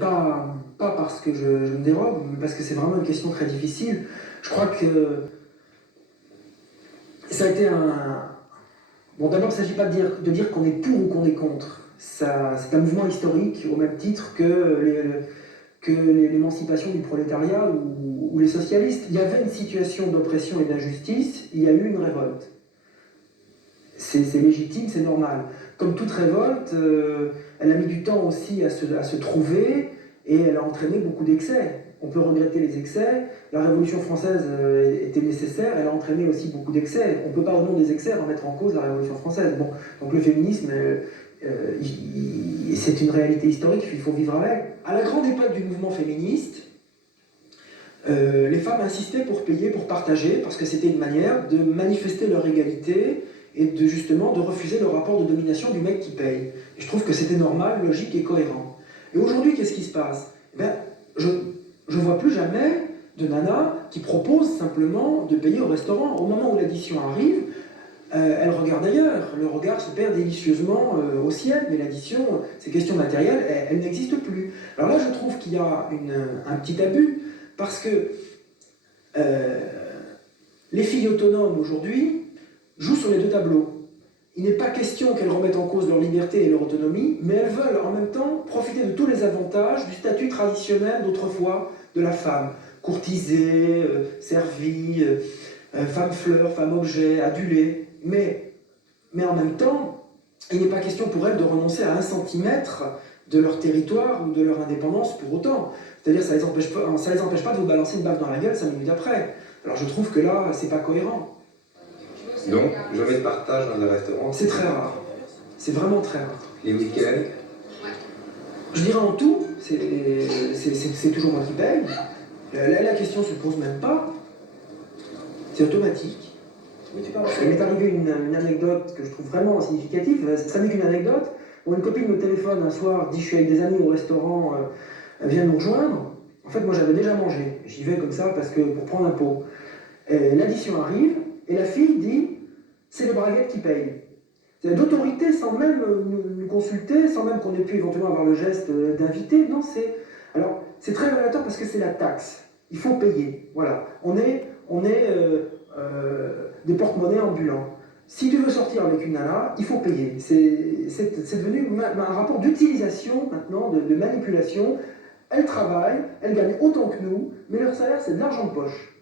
Pas parce que je me dérobe, mais parce que c'est vraiment une question très difficile. Je crois que ça a été un... Bon, d'abord, il ne s'agit pas de dire qu'on est pour ou qu'on est contre. C'est un mouvement historique, au même titre que l'émancipation du prolétariat ou les socialistes. Il y avait une situation d'oppression et d'injustice, il y a eu une révolte. C'est légitime, c'est normal. Comme toute révolte, elle a mis du temps aussi à se trouver et elle a entraîné beaucoup d'excès. On peut regretter les excès. La Révolution française était nécessaire, elle a entraîné aussi beaucoup d'excès. On ne peut pas, au nom des excès, remettre en cause la Révolution française. Bon, donc le féminisme, c'est une réalité historique, il faut vivre avec. À la grande époque du mouvement féministe, les femmes insistaient pour payer, pour partager, parce que c'était une manière de manifester leur égalité et justement de refuser le rapport de domination du mec qui paye. Et je trouve que c'était normal, logique et cohérent. Et aujourd'hui, qu'est-ce qui se passe? Je ne vois plus jamais de nana qui propose simplement de payer au restaurant. Au moment où l'addition arrive, elle regarde ailleurs. Le regard se perd délicieusement au ciel, mais l'addition, ces questions matérielles, elles n'existent plus. Alors là, je trouve qu'il y a un petit abus, parce que les filles autonomes aujourd'hui jouent sur les deux tableaux. Il n'est pas question qu'elles remettent en cause leur liberté et leur autonomie, mais elles veulent en même temps profiter de tous les avantages du statut traditionnel d'autrefois de la femme. Courtisée, servie, femme fleur, femme objet, adulée. Mais en même temps, il n'est pas question pour elles de renoncer à 1 centimètre de leur territoire ou de leur indépendance pour autant. C'est-à-dire ça les empêche pas de vous balancer une baffe dans la gueule 5 minutes après. Alors je trouve que là, c'est pas cohérent. Donc, jamais de partage dans un restaurant? C'est très rare. C'est vraiment très rare. Les week-ends? Je dirais en tout, c'est toujours moi qui paye. La question ne se pose même pas. C'est automatique. Il m'est arrivé une anecdote que je trouve vraiment significative. Ça n'est qu'une anecdote. Bon, une copine me téléphone un soir, dit je suis avec des amis au restaurant, elle vient nous rejoindre. En fait, moi j'avais déjà mangé. J'y vais comme ça pour prendre un pot. L'addition arrive et la fille dit c'est le braguette qui paye. C'est d'autorité sans même nous consulter, sans même qu'on ait pu éventuellement avoir le geste d'inviter. Non, c'est très révélateur parce que c'est la taxe. Il faut payer. Voilà. On est des porte-monnaies ambulants. Si tu veux sortir avec une nana, il faut payer. C'est devenu un rapport d'utilisation maintenant, de manipulation. Elle travaille, elle gagne autant que nous, mais leur salaire c'est de l'argent de poche.